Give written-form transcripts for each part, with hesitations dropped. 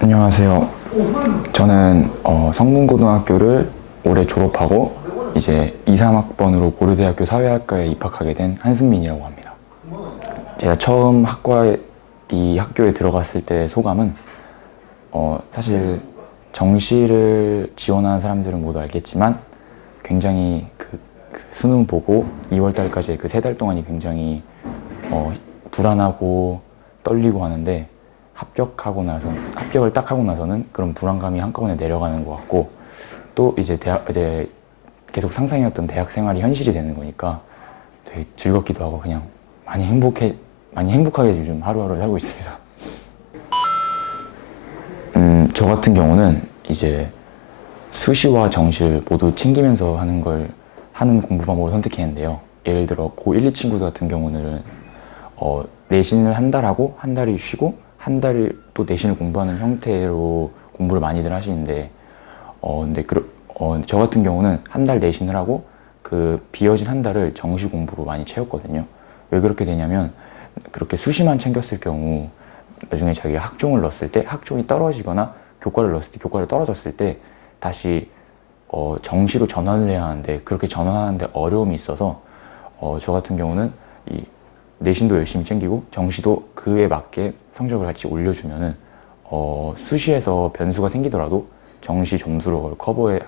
안녕하세요. 저는 성문고등학교를 올해 졸업하고 이제 2, 3학번으로 고려대학교 사회학과에 입학하게 된 한승민이라고 합니다. 제가 처음 이 학교에 들어갔을 때 소감은 사실 정시를 지원하는 사람들은 모두 알겠지만 굉장히 그 수능 보고 2월 달까지의 그 3달 동안이 굉장히 불안하고 떨리고 하는데 합격을 딱 하고 나서는 그런 불안감이 한꺼번에 내려가는 것 같고, 또 이제 계속 상상해왔던 대학 생활이 현실이 되는 거니까 되게 즐겁기도 하고 그냥 많이 행복하게 요즘 하루하루 살고 있습니다. 저 같은 경우는 이제 수시와 정시를 모두 챙기면서 하는 공부 방법을 선택했는데요. 예를 들어 고1, 2 친구들 같은 경우는 내신을 한 달 하고 한 달이 쉬고 한 달이 또 내신을 공부하는 형태로 공부를 많이들 하시는데, 저 같은 경우는 한 달 내신을 하고 그 비어진 한 달을 정시 공부로 많이 채웠거든요. 왜 그렇게 되냐면, 그렇게 수시만 챙겼을 경우 나중에 자기가 학종을 넣었을 때 학종이 떨어지거나 교과를 넣었을 때 교과를 떨어졌을 때 다시 정시로 전환을 해야 하는데, 그렇게 전환하는데 어려움이 있어서 저 같은 경우는 이 내신도 열심히 챙기고 정시도 그에 맞게 성적을 같이 올려주면은 수시에서 변수가 생기더라도 정시 점수로 그걸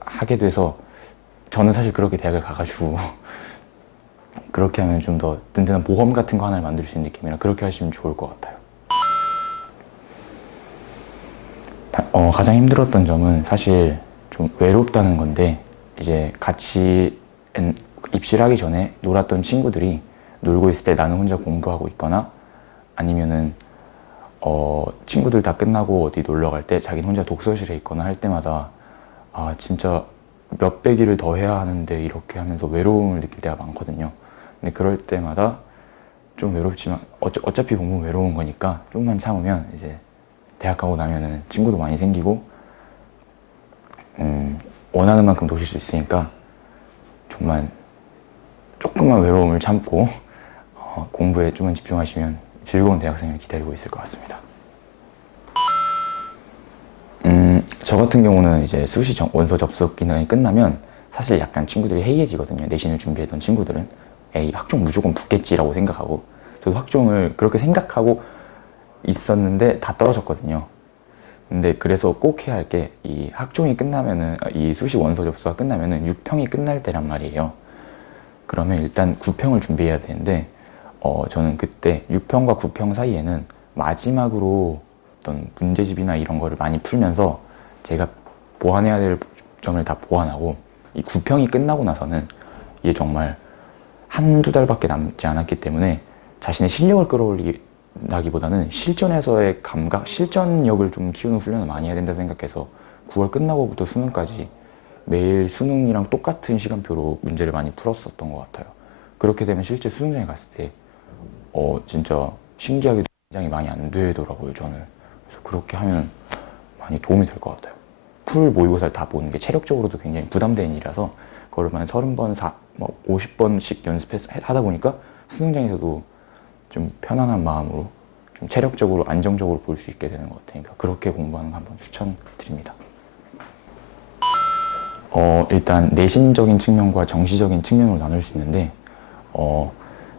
하게 돼서, 저는 사실 그렇게 대학을 가가지고 그렇게 하면 좀 더 든든한 보험 같은 거 하나를 만들 수 있는 느낌이라 그렇게 하시면 좋을 것 같아요. 가장 힘들었던 점은 사실 좀 외롭다는 건데, 이제 같이 입시를 하기 전에 놀았던 친구들이 놀고 있을 때 나는 혼자 공부하고 있거나, 아니면은 친구들 다 끝나고 어디 놀러 갈 때 자기는 혼자 독서실에 있거나 할 때마다 진짜 몇백 일을 더 해야 하는데 이렇게 하면서 외로움을 느낄 때가 많거든요. 근데 그럴 때마다 좀 외롭지만 어차피 공부는 외로운 거니까 좀만 참으면 이제 대학 가고 나면은 친구도 많이 생기고 원하는 만큼 노실 수 있으니까, 정말 조금만 외로움을 참고 공부에 좀만 집중하시면 즐거운 대학생활이 기다리고 있을 것 같습니다. 저 같은 경우는 이제 원서 접수 기간이 끝나면 사실 약간 친구들이 해이해지거든요. 내신을 준비했던 친구들은 에이, 학종 무조건 붙겠지라고 생각하고, 저도 학종을 그렇게 생각하고 있었는데 다 떨어졌거든요. 근데 그래서 꼭 해야 할 게, 이 학종이 끝나면은, 이 수시 원서 접수가 끝나면은 6평이 끝날 때란 말이에요. 그러면 일단 9평을 준비해야 되는데, 저는 그때 6평과 9평 사이에는 마지막으로 어떤 문제집이나 이런 거를 많이 풀면서 제가 보완해야 될 점을 다 보완하고, 이 9평이 끝나고 나서는 이게 정말 한두 달밖에 남지 않았기 때문에 자신의 실력을 끌어올리기보다는 실전에서의 감각, 실전력을 좀 키우는 훈련을 많이 해야 된다 생각해서 9월 끝나고부터 수능까지 매일 수능이랑 똑같은 시간표로 문제를 많이 풀었었던 것 같아요. 그렇게 되면 실제 수능장에 갔을 때 진짜 신기하게 긴장이 많이 안 되더라고요, 저는. 그래서 그렇게 하면 많이 도움이 될 것 같아요. 풀 모의고사를 다 보는 게 체력적으로도 굉장히 부담되는 일이라서 그걸 만 30번, 50번씩 하다 보니까 수능장에서도 좀 편안한 마음으로 좀 체력적으로 안정적으로 볼 수 있게 되는 것 같으니까 그렇게 공부하는 거 한번 추천드립니다. 일단 내신적인 측면과 정시적인 측면으로 나눌 수 있는데,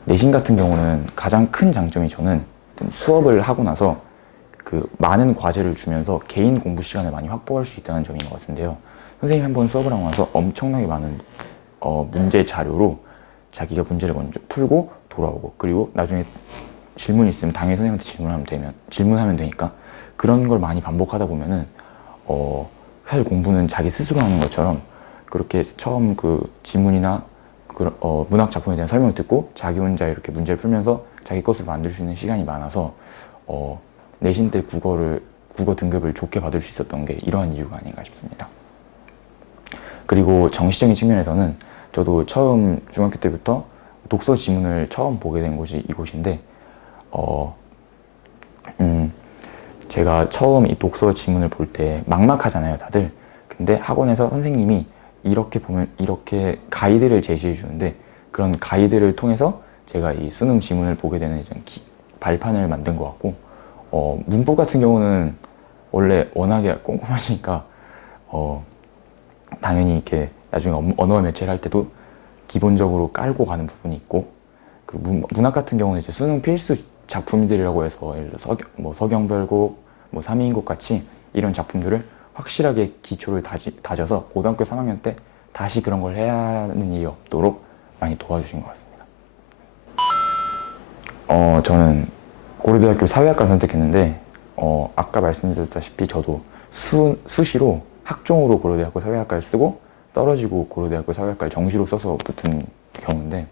내신 같은 경우는 가장 큰 장점이, 저는 수업을 하고 나서 그 많은 과제를 주면서 개인 공부 시간을 많이 확보할 수 있다는 점인 것 같은데요. 선생님이 한번 수업을 하고 나서 엄청나게 많은 문제 자료로 자기가 문제를 먼저 풀고 돌아오고, 그리고 나중에 질문이 있으면 당연히 선생님한테 질문하면 되니까, 그런 걸 많이 반복하다 보면은 사실 공부는 자기 스스로 하는 것처럼 그렇게 처음 그 지문이나 문학 작품에 대한 설명을 듣고 자기 혼자 이렇게 문제를 풀면서 자기 것으로 만들 수 있는 시간이 많아서 내신 때 국어 등급을 좋게 받을 수 있었던 게 이러한 이유가 아닌가 싶습니다. 그리고 정시적인 측면에서는 저도 처음 중학교 때부터 독서 지문을 처음 보게 된 곳이 이곳인데, 제가 처음 이 독서 지문을 볼 때 막막하잖아요, 다들. 근데 학원에서 선생님이 이렇게 보면 이렇게 가이드를 제시해 주는데, 그런 가이드를 통해서 제가 이 수능 지문을 보게 되는 발판을 만든 것 같고, 문법 같은 경우는 원래 워낙에 꼼꼼하시니까 당연히 이렇게 나중에 언어 매체를 할 때도 기본적으로 깔고 가는 부분이 있고, 그리고 문학 같은 경우는 이제 수능 필수 작품들이라고 해서 예를 들어 서경별곡, 뭐 삼인곡 같이 이런 작품들을 확실하게 기초를 다져서 고등학교 3학년 때 다시 그런 걸 해야 하는 일이 없도록 많이 도와주신 것 같습니다. 저는 고려대학교 사회학과를 선택했는데 아까 말씀드렸다시피 저도 수시로 학종으로 고려대학교 사회학과를 쓰고 떨어지고 고려대학교 사회학과를 정시로 써서 붙은 경우인데,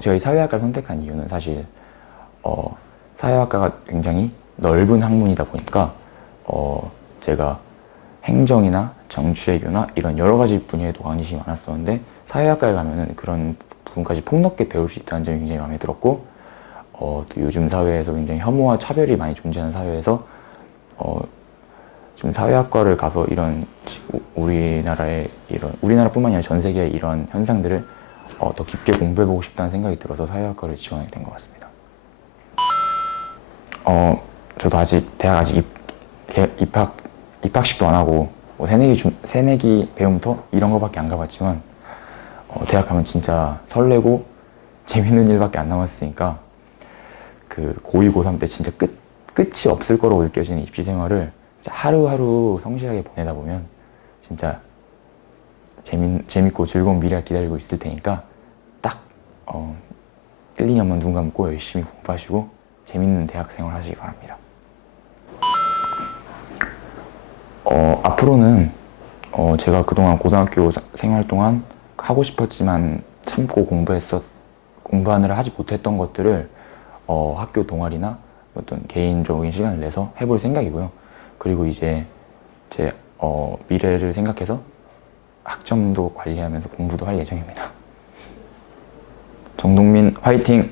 제가 이 사회학과를 선택한 이유는 사실 사회학과가 굉장히 넓은 학문이다 보니까 제가 행정이나 정치외교나 이런 여러 가지 분야에도 관심이 많았었는데 사회학과에 가면은 그런 부분까지 폭넓게 배울 수 있다는 점이 굉장히 마음에 들었고, 또 요즘 사회에서 굉장히 혐오와 차별이 많이 존재하는 사회에서 지금 사회학과를 가서 이런 우리나라뿐만 아니라 전 세계의 이런 현상들을 더 깊게 공부해보고 싶다는 생각이 들어서 사회학과를 지원하게 된 것 같습니다. 저도 대학 아직 입학식도 안 하고 뭐 새내기 배움터 이런 거밖에 안 가봤지만 대학 가면 진짜 설레고 재밌는 일밖에 안 남았으니까 그 고2, 고3 때 진짜 끝이 없을 거라고 느껴지는 입시 생활을 진짜 하루하루 성실하게 보내다 보면 진짜 재밌고 즐거운 미래가 기다리고 있을 테니까 딱 1, 2년만 눈 감고 열심히 공부하시고 재밌는 대학 생활 하시기 바랍니다. 앞으로는 제가 그동안 고등학교 생활 동안 하고 싶었지만 참고 공부하느라 하지 못했던 것들을 학교 동아리나 어떤 개인적인 시간을 내서 해볼 생각이고요. 그리고 이제 제 미래를 생각해서 학점도 관리하면서 공부도 할 예정입니다. 정동민 화이팅!